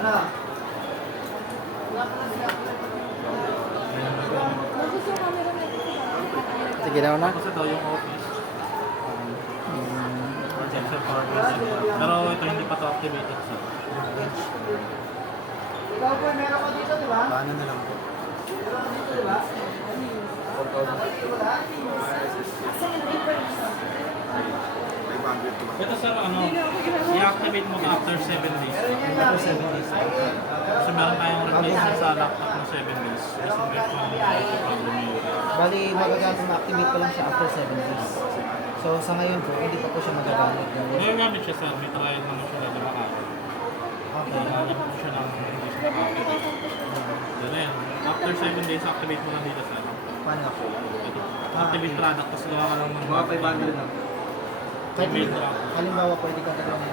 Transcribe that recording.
Ano? Sige daw na. Kasi ito yung office. Projection power base. Pero ito hindi pa to activated sa. Ikaw po, meron ka dito, di ba? Paano na lang po? Meron ka dito, di ba? Ito sir, i-activate mo after 7 days. After 7 days. Kasi meron tayong replacement sa laptop ng 7 days. Kasi may problem yung Bali, magagamit ma-activate ko lang siya after 7 days. So, sa ngayon po, hindi pa po siya magagamit. ngayon gamit siya sir, may trial naman siya na lumakapit. Okay. Kailangan po siya ng hindi siya nakakapit. Yun na yan. After 7 days, activate mo lang dito sir. Paano po? Ito. Activate product, tapos gawa ka lang ng Mga 500 lang. Halimbawa, pwede ka talaga